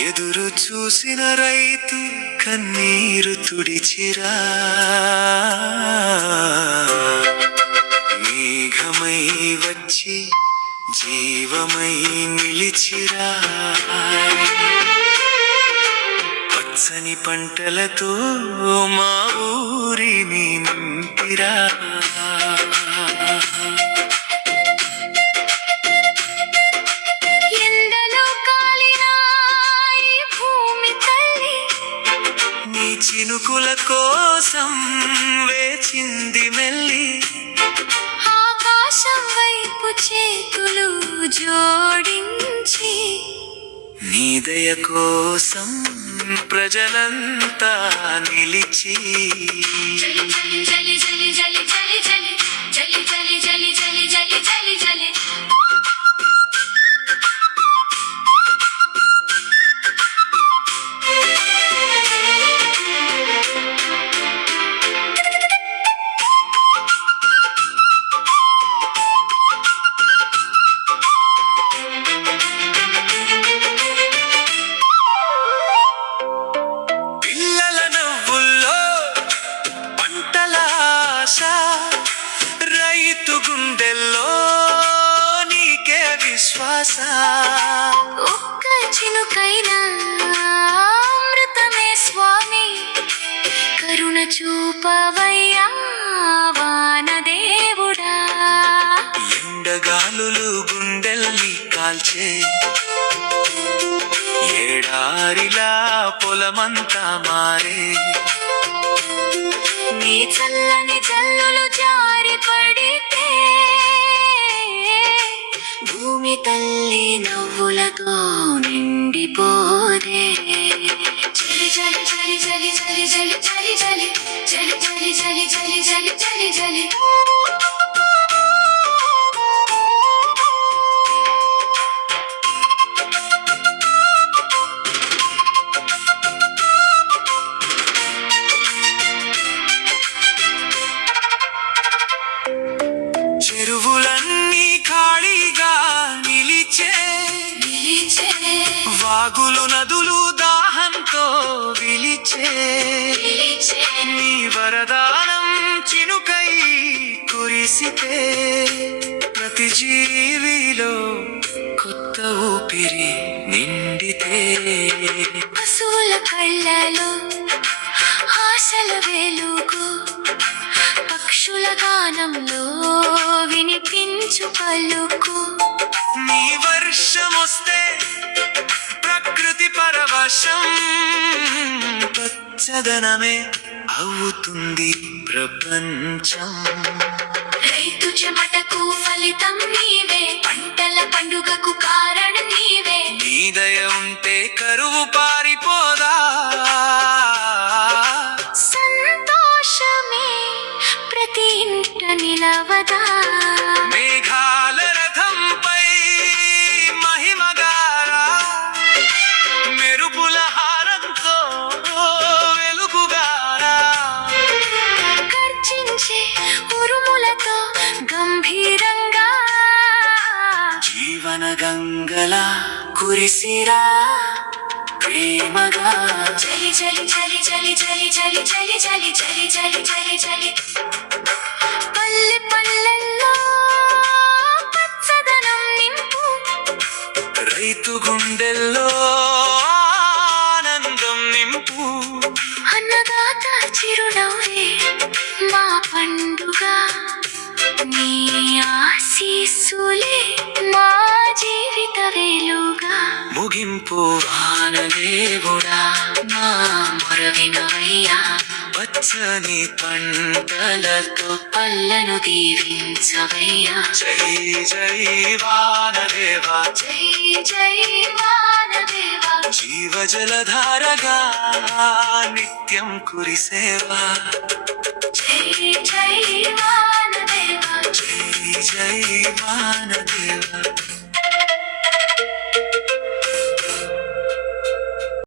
ఎదురు చూసిన రైతు కన్నీరు తుడిచిరా, మేఘమై వచ్చి జీవమై నిలిచిరా, పచ్చని పంటలతో మా ఊరిని నింపిరా. చినుకుల కోసం వేచింది మెల్లి, ఆకాశం వైపు చేతులు జోడించి, నీ దయ కోసం ప్రజలంతా నిలిచి. జలి జలి జలి జలి జలి జలి జలి జలి జలి జలి జలి జలి జలి జలి రైతు గుండెల్లో నీకే విశ్వాస, ఒక్క చినుకైనా అమృతమే స్వామి, కరుణ చూపవయ్యా వానదేవుడా. ఎండగాలులు గుండెల్ని కాల్చే, ఏడారిలా పొలమంతా మారే, నీ చల్లని జల్లులు జారి పడితే భూమి తల్లి నవ్వులతో నిండిపోదే. చలి చలి చలి చలి చలి చలి చలి చలి చలి చలి చలి చలి చలి చలి చలి చెరువులన్నీ ఖాళీగా నిలిచే, వాగులు నదులు దాహంతో విలిచే, నీ వరదానం చినుకై కురిసితే ప్రతి జీవిలో కొత్త ఊపిరి నిండితే. పశువుల కళ్ళలో ఆశల వెలుగు, పక్షుల గానంలో వినిపించు పలుకు, నీ వర్షమొస్తే ప్రకృతి పరవశం, పచ్చదనమే అవుతుంది ప్రపంచం. రైతు చెమటకు ఫలితం నీవే, పంటల పండుగకు కారణం నీవే, నీ దయ ఉంటే కరువు పారిపోదా, సంతోషమే ప్రతి ఇంట నిలవదా. మేఘాల రథంపై మహిమగారా, మెరుపుల హారంతో వెలుగుగారా, గర్జించే ఉరుములతో గంభీరంగా జీవన గంగలా కురిసిరా ప్రేమగా. చలి చలి చలి చలి చలి చలి చలి చలి చలి చలి చలి చలి పల్లె పల్లెల్లో పచ్చదనం నింపు, రైతు గుండెల్లో ఆనందం నింపు, అన్నదాత చిరునవ్వే మా పండుగ, నీ ఆశీస్సులే మా జీవిత వేలుగా. ముగింపు వానదేవుడా మా మొరవినవయ్యా, పచ్చని పంటలతో పల్లెను దీవించవయ్యా. జై జై వానదేవా, జై జై వానదేవా, జీవజలధారగా నిత్యం కురిసేవా. జై జై వానదేవా, జై జై వానదేవా.